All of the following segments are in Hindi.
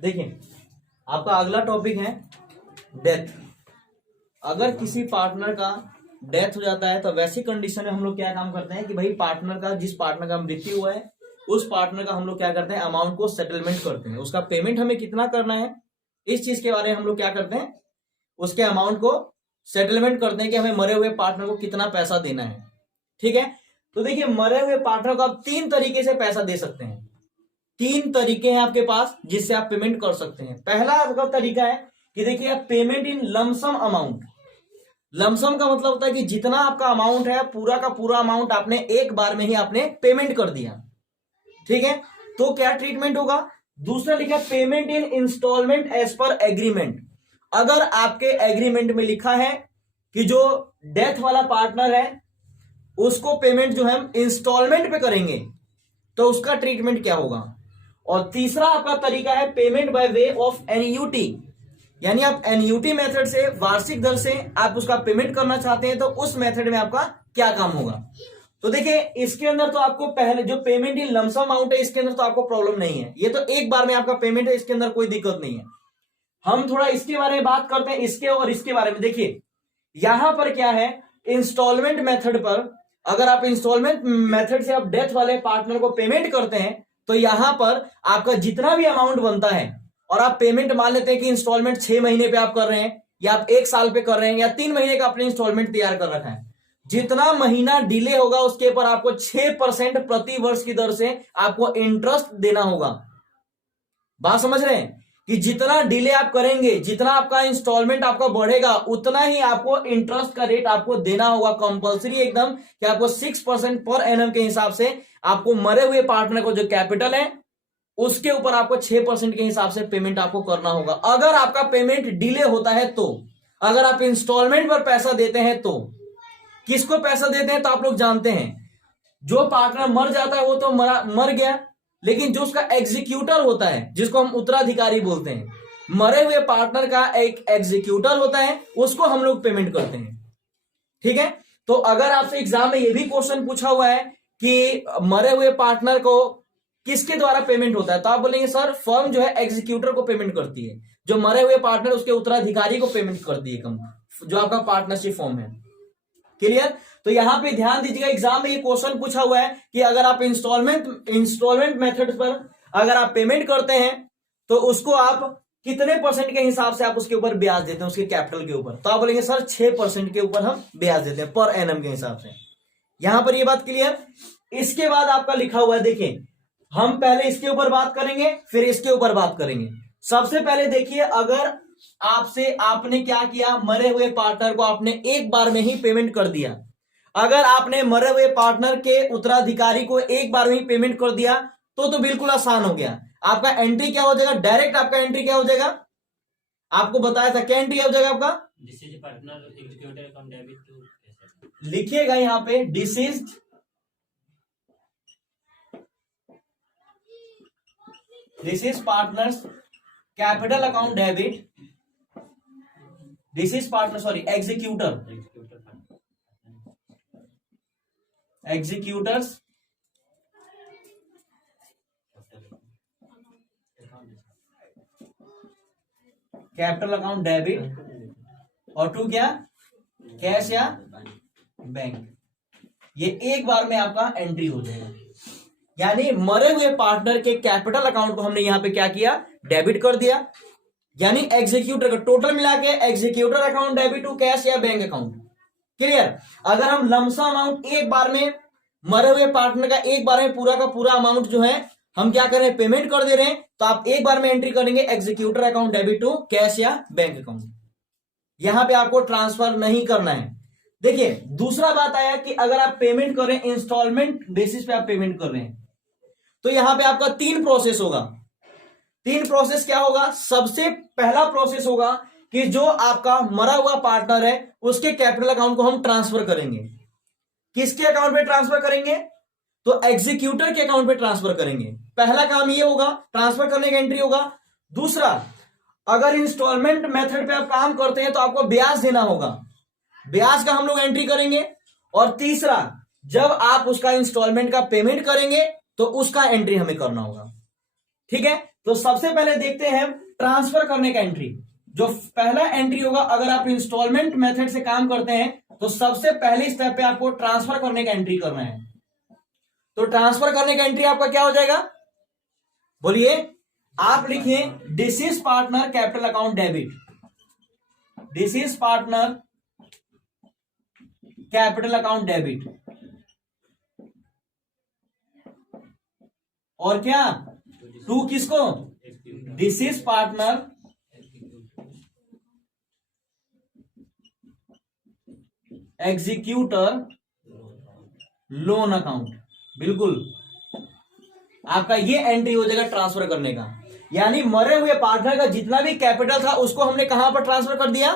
देखिए आपका अगला टॉपिक है डेथ। अगर किसी पार्टनर का डेथ हो जाता है तो वैसी कंडीशन में हम लोग क्या काम करते हैं कि भाई पार्टनर का, जिस पार्टनर का मृत्यु हुआ है उस पार्टनर का हम लोग क्या करते हैं, अमाउंट को सेटलमेंट करते हैं। उसका पेमेंट हमें कितना करना है, इस चीज के बारे में हम लोग क्या करते हैं, उसके अमाउंट को सेटलमेंट करते हैं कि हमें मरे हुए पार्टनर को कितना पैसा देना है। ठीक है, तो देखिए मरे हुए पार्टनर को आप 3 तरीके से पैसा दे सकते हैं। 3 तरीके हैं आपके पास जिससे आप पेमेंट कर सकते हैं। पहला आपका तरीका है कि देखिए payment in lump sum amount. Lump sum का मतलब होता है कि जितना आपका अमाउंट है पूरा का पूरा अमाउंट आपने एक बार में ही आपने पेमेंट कर दिया। ठीक है, तो क्या ट्रीटमेंट होगा। दूसरा लिखा है payment in installment as per agreement. अगर आपके एग्रीमेंट में लिखा है कि जो डेथ वाला पार्टनर है उसको पेमेंट जो है हम इंस्टॉलमेंट पे करेंगे तो उसका ट्रीटमेंट क्या होगा। और तीसरा आपका तरीका है payment by way of annuity, यानी आप एन्युटी मेथड से, वार्षिक दर से आप उसका पेमेंट करना चाहते हैं तो उस मेथड में आपका क्या काम होगा। तो देखिए इसके अंदर तो आपको पहले जो पेमेंट इन लमसम अमाउंट है इसके अंदर तो आपको प्रॉब्लम नहीं है, ये तो एक बार में आपका पेमेंट है, इसके अंदर कोई दिक्कत नहीं है। हम थोड़ा इसके बारे में बात करते हैं, इसके और इसके बारे में। देखिए यहां पर क्या है, इंस्टॉलमेंट मेथड पर अगर आप इंस्टॉलमेंट मेथड से आप डेथ वाले पार्टनर को पेमेंट करते हैं तो यहां पर आपका जितना भी अमाउंट बनता है और आप पेमेंट मान लेते हैं कि इंस्टॉलमेंट 6 महीने पे आप कर रहे हैं या आप 1 साल पे कर रहे हैं या 3 महीने का आपने इंस्टॉलमेंट तैयार कर रखा है, जितना महीना डिले होगा उसके ऊपर आपको 6% प्रति वर्ष की दर से आपको इंटरेस्ट देना होगा। बात समझ रहे हैं कि जितना डिले आप करेंगे, जितना आपका इंस्टॉलमेंट आपका बढ़ेगा उतना ही आपको इंटरेस्ट का रेट आपको देना होगा कंपलसरी एकदम, कि आपको 6% पर एनम के हिसाब से आपको मरे हुए पार्टनर को जो कैपिटल है उसके ऊपर आपको 6% के हिसाब से पेमेंट आपको करना होगा। अगर आपका पेमेंट डिले होता है तो, अगर आप इंस्टॉलमेंट पर पैसा देते हैं तो, किसको पैसा देते हैं तो आप लोग जानते हैं, जो पार्टनर मर जाता है वो तो मर गया, लेकिन जो उसका एग्जीक्यूटर होता है जिसको हम उत्तराधिकारी बोलते हैं, मरे हुए पार्टनर का एक एग्जीक्यूटर होता है, उसको हम लोग पेमेंट करते हैं। ठीक है, तो अगर आपसे एग्जाम में ये भी क्वेश्चन पूछा हुआ है कि मरे हुए पार्टनर को किसके द्वारा पेमेंट होता है तो आप बोलेंगे सर फर्म जो है एग्जीक्यूटर को पेमेंट करती है, जो मरे हुए पार्टनर उसके उत्तराधिकारी को पेमेंट करती है, जो आपका पार्टनरशिप फॉर्म है। क्लियर, तो यहां पे ध्यान दीजिएगा, एग्जाम में ये क्वेश्चन पूछा हुआ है कि अगर आप इंस्टॉलमेंट मेथड पर अगर आप पेमेंट करते हैं तो उसको आप कितने % के हिसाब से आप उसके ऊपर ब्याज देते हैं, उसके कैपिटल के ऊपर, तो आप बोलेंगे सर 6% के ऊपर हम ब्याज देते हैं पर एनम के हिसाब से। यहां पर ये बात क्लियर। इसके बाद आपका लिखा हुआ है, देखिए हम पहले इसके ऊपर बात करेंगे फिर इसके ऊपर बात करेंगे। सबसे पहले देखिए, अगर आपने क्या किया, मरे हुए पार्टनर को आपने एक बार में ही पेमेंट कर दिया, अगर आपने मरे हुए पार्टनर के उत्तराधिकारी को एक बार में ही पेमेंट कर दिया तो बिल्कुल आसान हो गया। आपका एंट्री क्या हो जाएगा, डायरेक्ट आपका एंट्री क्या हो जाएगा, आपको बताया था क्या एंट्री क्या हो जाएगा आपका, लिखिएगा यहां पे deceased partners capital account debit, this is partner sorry executors capital account debit और टू क्या, कैश या बैंक। ये एक बार में आपका एंट्री हो जाएगा, यानी मरे हुए पार्टनर के कैपिटल अकाउंट को हमने यहां पे क्या किया, डेबिट कर दिया, यानी एग्जीक्यूटर का टोटल मिला के executor account debit to cash या बैंक अकाउंट। क्लियर, अगर हम लमसम अमाउंट एक बार में मरे हुए पार्टनर का एक बार में पूरा का पूरा अमाउंट जो है हम क्या कर रहे हैं, पेमेंट कर दे रहे हैं, तो आप एक बार में एंट्री करेंगे executor account debit to cash या बैंक अकाउंट। यहां पे आपको ट्रांसफर नहीं करना है। देखिए दूसरा बात आया कि अगर आप पेमेंट कर रहे हैं इंस्टॉलमेंट बेसिस पे आप पेमेंट कर रहे हैं तो यहां पे आपका 3 प्रोसेस होगा। 3 प्रोसेस क्या होगा, सबसे पहला प्रोसेस होगा कि जो आपका मरा हुआ पार्टनर है उसके कैपिटल अकाउंट को हम ट्रांसफर करेंगे। किसके अकाउंट पे ट्रांसफर करेंगे, तो एग्जीक्यूटर के अकाउंट पे ट्रांसफर करेंगे। पहला काम ये होगा, ट्रांसफर करने का एंट्री होगा। दूसरा, अगर इंस्टॉलमेंट मेथड पे आप काम करते हैं तो आपको ब्याज देना होगा, ब्याज का हम लोग एंट्री करेंगे। और तीसरा, जब आप उसका इंस्टॉलमेंट का पेमेंट करेंगे तो उसका एंट्री हमें करना होगा। ठीक है, तो सबसे पहले देखते हैं ट्रांसफर करने का एंट्री। जो पहला एंट्री होगा, अगर आप इंस्टॉलमेंट मेथड से काम करते हैं तो सबसे पहले स्टेप पे आपको ट्रांसफर करने का एंट्री करना है। तो ट्रांसफर करने का एंट्री आपका क्या हो जाएगा, बोलिए। आप लिखिए this is partner capital account debit, this is partner capital account debit, और क्या टू किसको, this is partner executor loan account. बिल्कुल, आपका ये एंट्री हो जाएगा ट्रांसफर करने का। यानी मरे हुए पार्टनर का जितना भी कैपिटल था उसको हमने कहां पर ट्रांसफर कर दिया,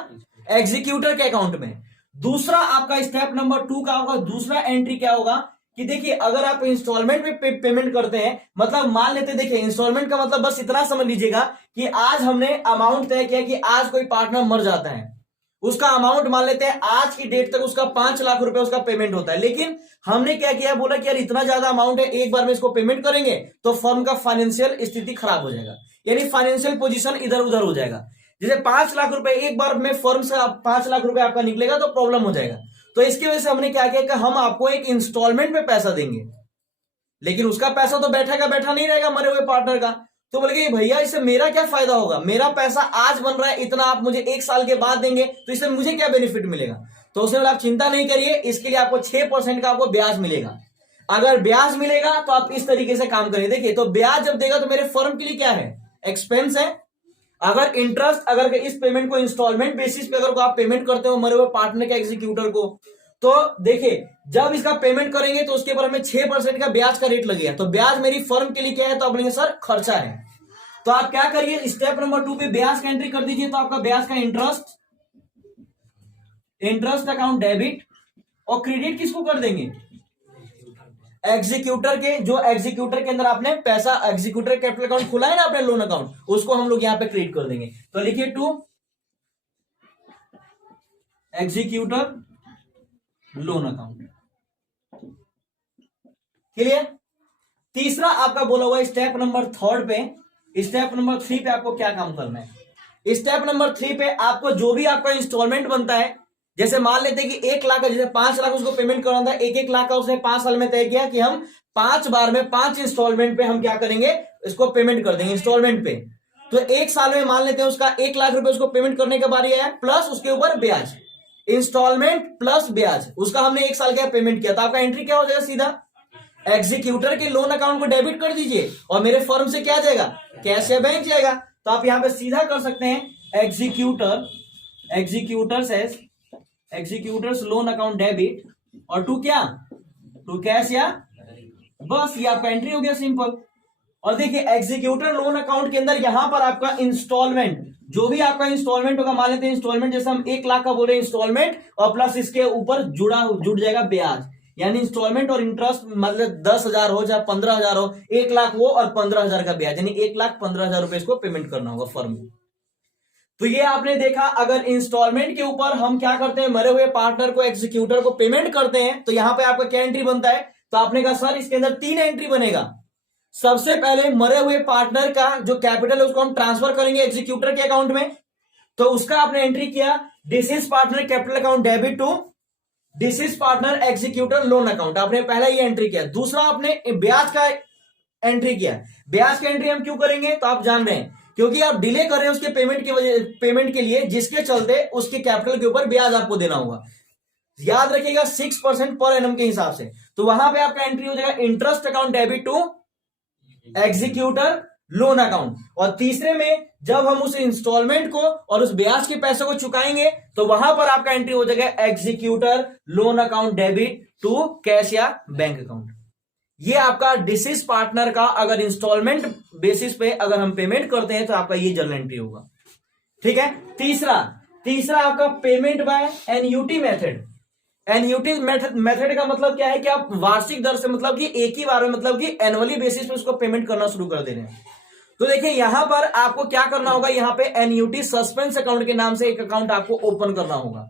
एग्जीक्यूटर के अकाउंट में। दूसरा आपका स्टेप नंबर 2 का होगा, दूसरा एंट्री क्या होगा कि देखिए, अगर आप इंस्टॉलमेंट में पेमेंट करते हैं, मतलब मान लेते, देखिए इंस्टॉलमेंट का मतलब बस इतना समझ लीजिएगा कि आज हमने अमाउंट तय किया कि आज कोई पार्टनर मर जाता है, उसका अमाउंट मान लेते हैं आज की डेट तक उसका 5 लाख रुपए उसका पेमेंट होता है। लेकिन हमने क्या किया, बोला कि यार इतना ज्यादा अमाउंट है, एक बार में इसको पेमेंट करेंगे तो फर्म का फाइनेंशियल स्थिति खराब हो जाएगा, यानी फाइनेंशियल पोजीशन इधर उधर हो जाएगा। जैसे 5 लाख रुपए एक बार में फर्म से 5 लाख रुपए आपका निकलेगा तो प्रॉब्लम हो जाएगा। तो इसकी वजह से हमने क्या किया कि हम आपको एक इंस्टॉलमेंट में पैसा देंगे, लेकिन उसका पैसा तो बैठा का बैठा नहीं रहेगा मरे हुए पार्टनर का। तो बोले कि भैया इससे मेरा क्या फायदा होगा, मेरा पैसा आज बन रहा है इतना, आप मुझे 1 साल के बाद देंगे तो इससे मुझे क्या बेनिफिट मिलेगा। तो उसने बोला आप चिंता नहीं करिए, इसके लिए आपको 6% का आपको ब्याज मिलेगा। अगर ब्याज मिलेगा तो आप इस तरीके से काम करिए। देखिए, तो ब्याज जब देगा तो मेरे फर्म के लिए क्या है, एक्सपेंस है। अगर इंटरेस्ट, अगर इस पेमेंट को इंस्टॉलमेंट बेसिस पे अगर आप पेमेंट करते हो मरे हुए पार्टनर के एग्जीक्यूटर को, तो देखिए जब इसका पेमेंट करेंगे तो उसके ऊपर हमें 6% का ब्याज का रेट लगेगा। तो ब्याज मेरी फर्म के लिए क्या है, तो आप बोलेंगे सर खर्चा है। तो आप क्या करिए, स्टेप नंबर 2 पे ब्याज का एंट्री कर दीजिए। तो आपका ब्याज का इंटरेस्ट अकाउंट डेबिट, और क्रेडिट किसको कर देंगे, एग्जीक्यूटर के, जो एग्जीक्यूटर के अंदर आपने पैसा, एग्जीक्यूटर कैपिटल अकाउंट खुला है ना अपने लोन अकाउंट, उसको हम लोग यहां पे क्रेडिट कर देंगे। तो लिखिए to executor loan account. Clear. तीसरा आपका बोला हुआ स्टेप नंबर 3 पे, स्टेप नंबर 3 पे आपको क्या काम करना है। स्टेप नंबर 3 पे आपको जो भी आपका इंस्टॉलमेंट बनता है, जैसे मान लेते हैं कि 1 लाख का, जैसे 5 लाख उसको पेमेंट करना था, 1-1 लाख का उसने 5 साल में तय किया कि हम 5 बार में 5 इंस्टॉलमेंट पे हम क्या करेंगे, इसको पेमेंट कर देंगे इंस्टॉलमेंट पे। तो 1 साल में मान लेते हैं उसका 1 लाख रुपए उसको पेमेंट करने का बारी है, प्लस उसके ऊपर ब्याज, इंस्टॉलमेंट प्लस ब्याज, उसका हमने 1 साल का पेमेंट किया। तो आपका एंट्री क्या हो जाएगा, सीधा एग्जीक्यूटर के लोन अकाउंट को डेबिट कर दीजिए और मेरे फर्म से क्या जाएगा, कैश या बैंक जाएगा। तो आप यहां पे सीधा कर सकते हैं एग्जीक्यूटर्स लोन अकाउंट डेबिट, और टू क्या, टू कैश या, बस ये आपका एंट्री हो गया, सिंपल। और देखिए एग्जीक्यूटर लोन अकाउंट के अंदर यहां पर आपका इंस्टॉलमेंट, जो भी आपका इंस्टॉलमेंट होगा, मान लेते हैं इंस्टॉलमेंट जैसे हम 1 लाख का बोल रहे हैं इंस्टॉलमेंट, और प्लस इसके ऊपर जुड़ जाएगा ब्याज, यानी इंस्टॉलमेंट और इंटरेस्ट, मतलब 10,000 हो चाहे 15,000 हो, 1 लाख वो और 15,000 का ब्याज, यानी 1,15,000 रुपए इसको पेमेंट करना होगा फर्म को। तो ये आपने देखा, अगर इंस्टॉलमेंट के ऊपर हम क्या करते हैं, मरे हुए पार्टनर को, एग्जीक्यूटर को पेमेंट करते हैं, तो यहां पे आपका क्या एंट्री बनता है। तो आपने कहा सर इसके अंदर 3 एंट्री बनेगा। सबसे पहले मरे हुए पार्टनर का जो कैपिटल है उसको हम ट्रांसफर करेंगे एग्जीक्यूटर के अकाउंट में, तो उसका आपने एंट्री किया, deceased partner capital account debit to deceased partner executor loan account, आपने पहला ये एंट्री किया। दूसरा आपने ब्याज का एंट्री किया। ब्याज का एंट्री हम क्यों करेंगे, तो आप जान रहे हैं, क्योंकि आप डिले कर रहे हैं उसके पेमेंट के लिए, जिसके चलते उसके कैपिटल के ऊपर ब्याज आपको देना होगा। याद रखिएगा 6% पर एनम के हिसाब से। तो वहां पे आपका एंट्री हो जाएगा interest account debit to executor loan account. और तीसरे में जब हम उस इंस्टॉलमेंट को और उस ब्याज के पैसे को चुकाएंगे तो वहां पर आपका एंट्री हो जाएगा executor loan account debit to cash या बैंक अकाउंट। ये आपका डिसीज पार्टनर का अगर इंस्टॉलमेंट बेसिस पे अगर हम पेमेंट करते हैं तो आपका ये जर्नल एंट्री होगा। ठीक है। तीसरा आपका payment by NUT method. NUT method का मतलब क्या है कि आप वार्षिक दर से, मतलब कि एक ही बार में, मतलब कि एनुअली बेसिस पे उसको पेमेंट करना शुरू कर दे रहे हैं। तो देखिए यहां पर आपको क्या करना होगा, यहां पे एनयूटी सस्पेंस अकाउंट के नाम से एक अकाउंट आपको ओपन करना होगा।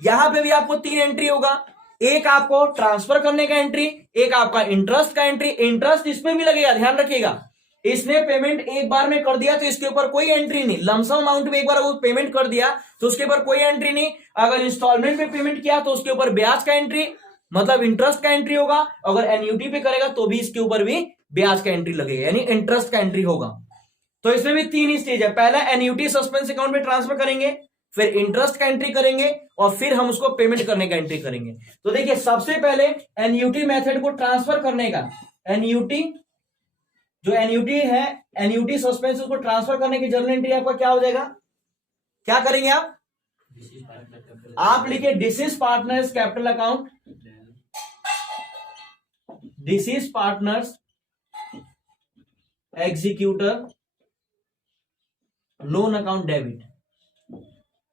यहां पे भी आपको 3 एंट्री होगा, एक आपको ट्रांसफर करने का एंट्री, एक आपका इंटरेस्ट का एंट्री। इंटरेस्ट इसमें भी लगेगा, ध्यान रखिएगा, इसने पेमेंट एक बार में कर दिया तो इसके ऊपर कोई एंट्री नहीं, लमसम अमाउंट में एक बार वो पेमेंट कर दिया तो उसके ऊपर कोई एंट्री नहीं। अगर इंस्टॉलमेंट में पेमेंट किया तो उसके ऊपर ब्याज का एंट्री, मतलब इंटरेस्ट का एंट्री होगा। अगर एनयूटी पे करेगा तो भी इसके ऊपर भी ब्याज का एंट्री लगेगा, यानी इंटरेस्ट का एंट्री होगा। तो इसमें भी 3 ही स्टेज है। पहला एनयूटी सस्पेंस अकाउंट में ट्रांसफर करेंगे, फिर इंटरेस्ट का एंट्री करेंगे और फिर हम उसको पेमेंट करने का एंट्री करेंगे। तो देखिए सबसे पहले एनयूटी मेथड को ट्रांसफर करने का, एनयूटी जो एनयूटी है, एनयूटी सस्पेंस को ट्रांसफर करने की जर्नल एंट्री आपका क्या हो जाएगा, क्या करेंगे आप लिखिए disease partners capital account, disease partners executor loan account debit,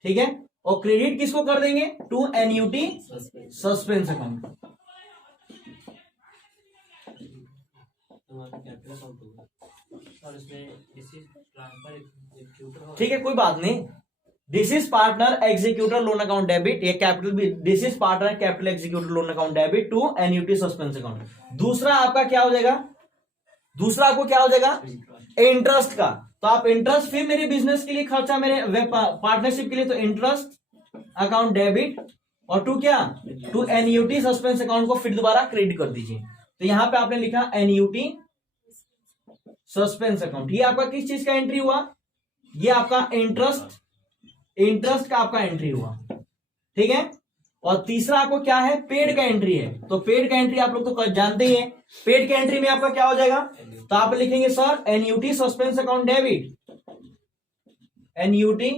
ठीक है। और क्रेडिट किसको कर देंगे, टू एनयूटी सस्पेंस अकाउंट। ठीक है, कोई बात नहीं। Deceased partner executor loan account debit, ये capital, deceased partner capital executor loan account debit to NUT suspense account. दूसरा आपका क्या हो जाएगा, दूसरा आपको क्या हो जाएगा, इंटरेस्ट का। तो आप इंटरेस्ट फिर मेरे बिजनेस के लिए खर्चा, मेरे पार्टनरशिप के लिए, तो इंटरेस्ट अकाउंट डेबिट और टू क्या, टू एनयूटी सस्पेंस अकाउंट को फिर दोबारा क्रेडिट कर दीजिए। तो यहां पे आपने लिखा एनयूटी सस्पेंस अकाउंट। ये आपका किस चीज का एंट्री हुआ, ये आपका इंटरेस्ट का आपका एंट्री हुआ, ठीक है। और तीसरा आपको क्या है, पेड का एंट्री है। तो पेड का एंट्री आप लोग तो जानते ही हैं। पेड का एंट्री में आपका क्या हो जाएगा, तो आप लिखेंगे sir NUT suspense account debit, NUT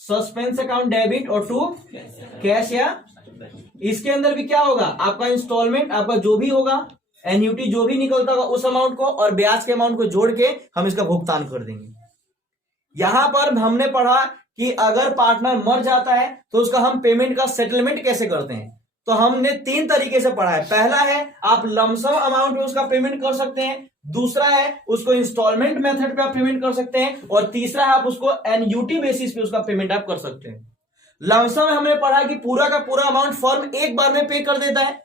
suspense account debit और टू कैश, या इसके अंदर भी क्या होगा आपका इंस्टॉलमेंट, आपका जो भी होगा एनयूटी जो भी निकलता होगा उस अमाउंट को और ब्याज के अमाउंट को जोड़ के हम इसका भुगतान कर देंगे। यहां पर हमने पढ़ा कि अगर पार्टनर मर जाता है तो उसका हम पेमेंट का सेटलमेंट कैसे करते हैं। तो हमने 3 तरीके से पढ़ा है। पहला है आप लमसम अमाउंट में उसका पेमेंट कर सकते हैं, दूसरा है उसको इंस्टॉलमेंट मेथड पे आप पेमेंट कर सकते हैं, और तीसरा है आप उसको एनयूटी बेसिस पे उसका पेमेंट आप कर सकते हैं। लमसम में हमने पढ़ा कि पूरा का पूरा अमाउंट फर्म एक बार में पे कर देता है,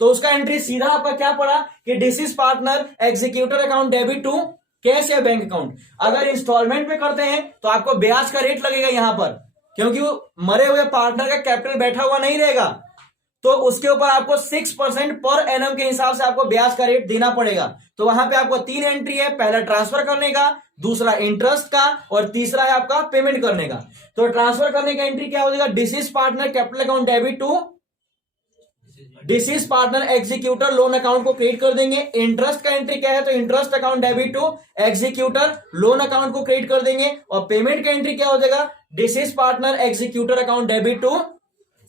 तो उसका एंट्री सीधा आपका क्या पड़ा कि deceased partner executor account debit to cash या बैंक अकाउंट। अगर इंस्टॉलमेंट में करते हैं तो आपको ब्याज का रेट लगेगा यहां पर, क्योंकि वो मरे हुए पार्टनर का कैपिटल बैठा हुआ नहीं रहेगा, तो उसके ऊपर आपको 6% पर एनम के हिसाब से आपको ब्याज का रेट देना पड़ेगा। तो वहां पे आपको 3 एंट्री है, पहला ट्रांसफर करने का, दूसरा इंटरेस्ट का और तीसरा है आपका पेमेंट करने का। तो ट्रांसफर करने का एंट्री क्या हो जाएगा, deceased partner capital account debit to deceased partner executor loan account को क्रेडिट कर देंगे। इंटरेस्ट का एंट्री क्या है, तो interest account debit to executor loan account को क्रेडिट कर देंगे। और पेमेंट का एंट्री क्या हो जाएगा, deceased partner executor account debit to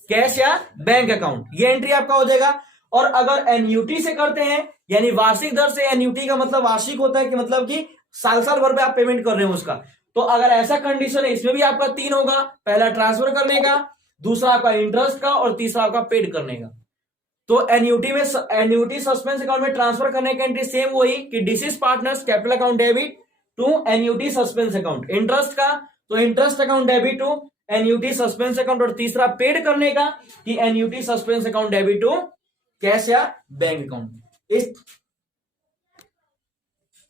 cash या बैंक अकाउंट। ये एंट्री आपका हो जाएगा। और अगर एनयूटी से करते हैं, यानी वार्षिक दर से, एनयूटी का मतलब वार्षिक होता है कि मतलब कि साल भर पे आप पेमेंट कर रहे हो उसका, तो अगर ऐसा कंडीशन है इसमें भी आपका 3 होगा, पहला ट्रांसफर करने का, दूसरा आपका इंटरेस्ट का और तीसरा आपका पेड करने का। तो एनयूटी में, एनयूटी सस्पेंस अकाउंट में ट्रांसफर करने का एंट्री सेम वही कि deceased partners capital account debit to NUT suspense account. Interest का तो interest account debit to NUT suspense account, और तीसरा पेड करने का कि annuity suspense account debit to cash या बैंक अकाउंट। इस